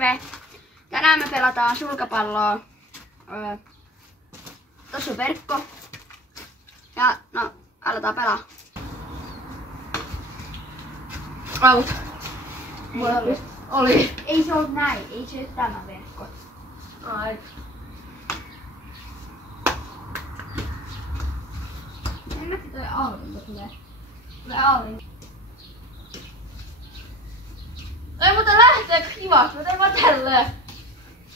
terve! Tänään me pelataan sulkapalloa. Tossa on verkko. Ja no, aletaan pelaa. Out. Oli. Ei se ollut näin, ei se ole tämä verkko. Ai. Ennäksi toi aurinko tulee. Tulee aurinko. Ei mutta lähtee kivasti, mä teen vaan tälleen.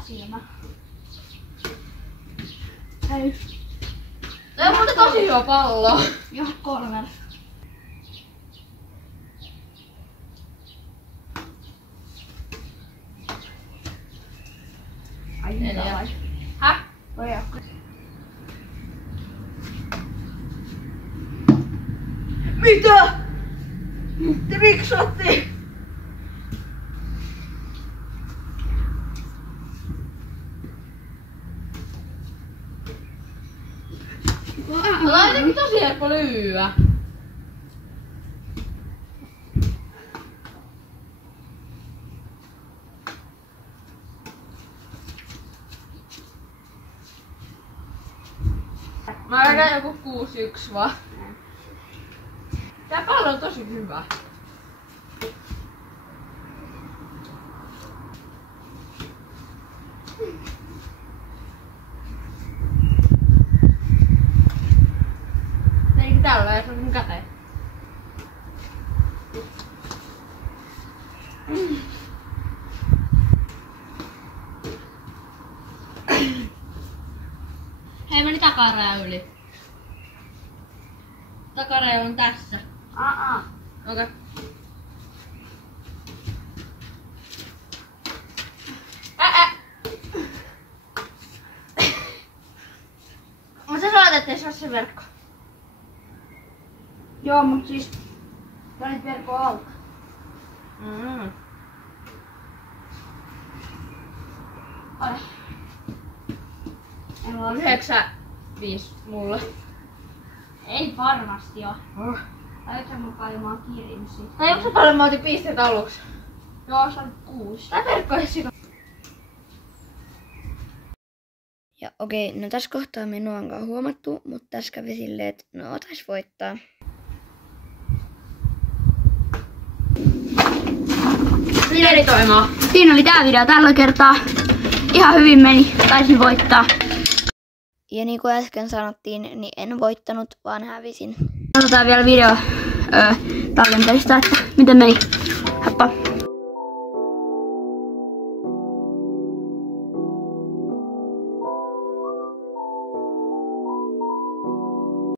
Silmä. Hei. Tää on muuten tosi hyvä pallo. Joo, corner. Ai Neljä. vai? Häh? Voi joo. Mitä? Triksatti! Tää on jotenkin tosi helppo lyyä. Mä vedän joku 6-1 vaan. Tää pallo on tosi hyvä. Eikö tällä jos on käteen? Hei, meni takaraja yli. Takaraja on tässä. Okei. Okay. Mutta sä sanoit, ettei se oo se verkko. Joo, mut siis panit verkko alta. Ai. En vaan 9-5 mulle. ei varmasti oo. Tai sä mukaan ilman kirjin sit. Tai onko se paljon mä otin pisteet aluksi? Joo, se on 6. Tää verkko ei sika. Ja okei, no tässä kohtaa me Noankaan huomattu, mutta tässä kävi silleen, että Noa taisi voittaa. Editoimaan. Siinä oli tää video tällä kertaa. Ihan hyvin meni, taisin voittaa. Ja niin kuin äsken sanottiin, niin en voittanut, vaan hävisin. Katsotaan vielä video tallenteista, että miten meni. Happa.